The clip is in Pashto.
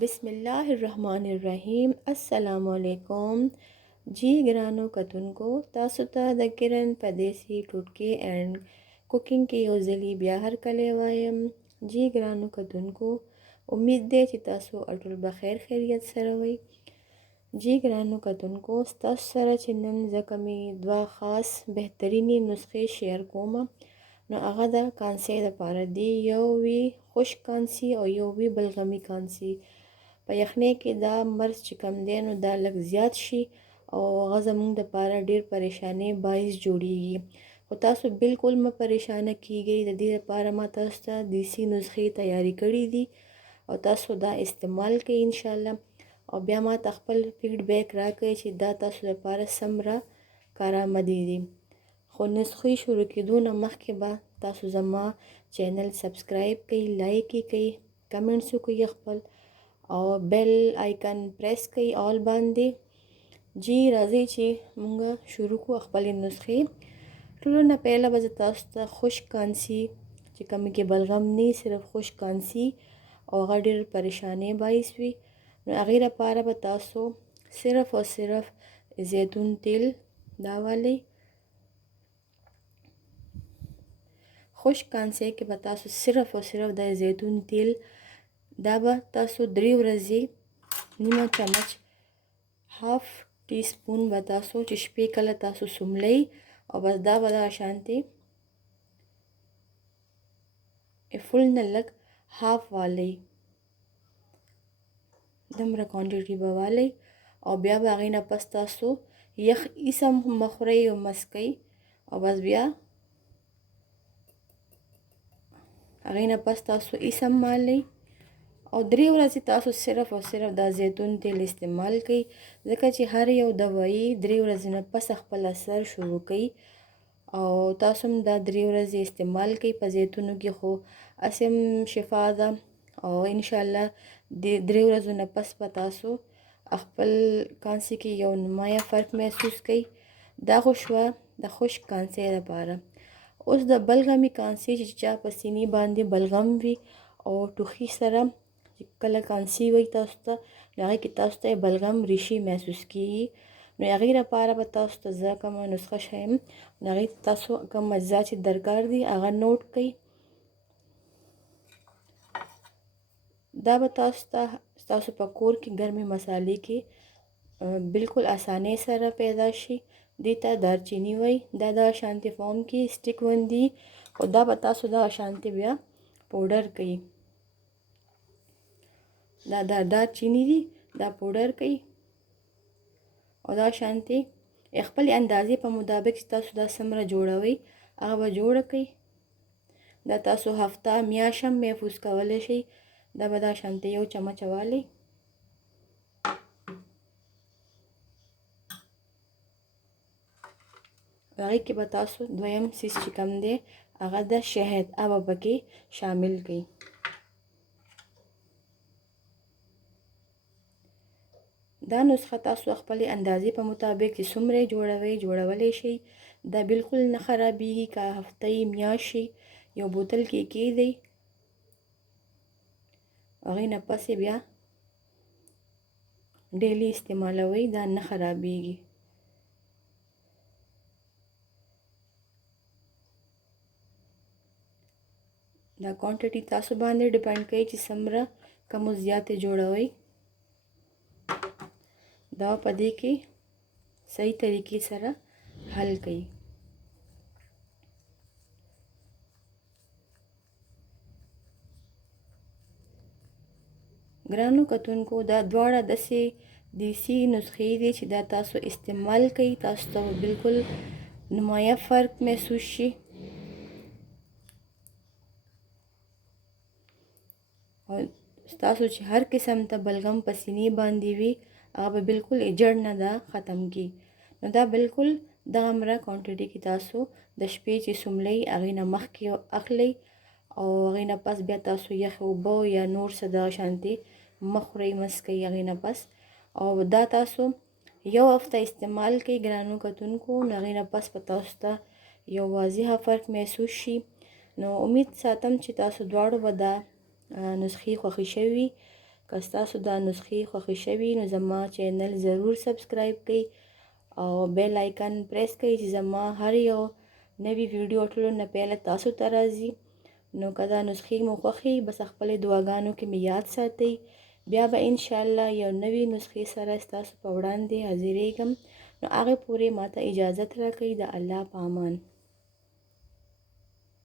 بسم الله الرحمن الرحیم. السلام علیکم. جی ګرانو کتونکو، تاسو ته د کرن په دیسی ټوټکې اینډ کوکینګ کې یو ځلې بیا هرکلی وایم. جی ګرانو کتونکو، امید دی چې تاسو ټول بخیر خیریت سره وئ. جی ګرانو کتونکو، ستاسو سره چې نن ځکه مې دوه خاص بهترینې نسخې شیر کومه، نو هغه د کانسۍ دپاره دی. یو وي خشک کانسي او یو وي بلغمي کانسي. په یخنۍ کې دا مرض چې کم دی نو دا لږ زیات شي او هغه زموږ دپاره ډېر پریشانۍ باعث جوړیږي. خو تاسو بالکل مه پریشانه کیږئ. د دې لپاره ما تاسو ته دیسي نسخې تیارې کړي دي او تاسو دا استعمال کړئ انشاءالله، او بیا ما ته خپل فیډبیک راکړئ چې دا تاسو لپاره څومره کارآمدې دي. خو نسخې شروع کېدو نه مخکې به تاسو زما چینل سبسکرایب کړئ، لایک یې کړئ، کمنټس وکړئ خپل، او بیل آیکن پریس کړئ آل باندې. جی راځئ چې مونږ شروع کړو خپلې نسخې. ټولو نه پهله به زه تاسو ته خشک کانسي چې کومې کې بلغم نه صرف خشک کانسي او هغه ډېر پریشانۍ باعث وي، نو هغې لپاره به تاسو صرف او صرف زیتون تیل دا والی. خشک کانسۍ کې به تاسو صرف او صرف د زیتون تیل دا به تاسو 3 ورځې نیمه چمچ هاف ټي سپون به تاسو چې شپې کله تاسو سملئ او بس دا به دا شانتې فل نه لږ هاف والی دومره کوانټیټي به والی، او بیا به هغې نه پس تاسو یخ ایسم مخورئ او مسکئ، او بس بیا هغې نه پس تاسو ایسم مالئ او 3 ورځې تاسو صرف او صرف دا زیتون تیل استعمال کړئ، ځکه چې هر یو دوایي 3 ورځې نه پس خپل اثر شروع کوي. او تاسو هم دا 3 ورځې استعمال کړئ په زیتونو کې، خو اسم شفا ده او انشاءالله د 3 ورځو نه پس به تاسو خپل کانسي کې یو نمایه فرق محسوس کړئ. دا خو شوه د خشک کانسۍ لپاره. اوس د بلغمي کانسۍ چې چا په سینې باندې بلغم وي او ټوخي سره کله کانسي وي تاسو ته، نو هغې کې تاسو ته بلغم ریشې محسوس کیږي، نو هغې لپاره به تاسو ته زه کومه نسخه ښیم، نو هغې ته تاسو کوم اجزا چې درکار دي هغه نوټ کړئ. دا به تاسو ته ستاسو په کور کې ګرمې مسالې کې بالکل اسانۍ سره پیدا شي. دې ته دارچینی وایي. دا د شانتي فارم کې سټیک وندي، خو دا به تاسو د شانتي بیا پوډر کړئ. دا دارچینی دي، دا پوډر کړئ او دا شانتي خپل اندازې په مطابق چې تاسو دا څومره جوړوئ هغه به جوړه کړئ. دا تاسو هفته میاشت هم محفوظ کولی شئ. دا به دا شانتي یو چمچ والی. هغې کې به تاسو دویم سیز چې کوم دی هغه د شهد هغه به پکې شامل کړئ. دا نسخه تاسو خپل اندازې په مطابق چې څومره جوړوئ جوړولی شئ. دا بالکل نه خرابېږي، که هفته میاشت شي یو بوتل کې کېږدئ، هغې نه پس بیا ډیلی استعمالوئ، دا نه خرابېږي. دا کوانټیټي تاسو باندې ډیپینډ کوي چې څومره کم او زیاتې جوړوئ. دا په دې کې صحیح طریقې سره حل کړئ. ګرانو کتونکو، دا دواړه داسې دیسي نسخې دي چې دا تاسو استعمال کړئ، تاسو ته بالکل نمایه فرق محسوس شي. او ستاسو چې هر قسم ته بلغم په سینې باندې وي هغه به بالکل اجړ نه دا ختم کی. نو دا بالکل دغمره کوانټیټي کې تاسو د شپې چې سملئ هغې نه مخکې اخلئ، او هغې نه پس بیا تاسو یخ اوبه یا نور څه دغه شانتې مه خورئ مسکئ هغې نه پس، او دا تاسو یو هفته استعمال کړئ ګرانو کتونکو، نو هغې نه پس به تاسو ته یو واضحه فرق محسوس شي. نو امید ساتم چې تاسو دواړو به دا نسخې خوښې شوي. که ستاسو دا نسخې خوښې شوي نو زما چینل ضرور سبسکرایب کړئ او بیل آیکن پریس کړئ چې زما هر یو نوی ویډیو ټولو نه پیله تاسو ته راځي. نو که دا نسخې مو خوښې بس خپلې دعاګانو کې مې یاد ساتئ. بیا به انشاءالله یو نوی نسخې سره ستاسو په وړاندې حاضرېږم. نو هغې پورې ماته اجازت راکړئ. د الله په امان.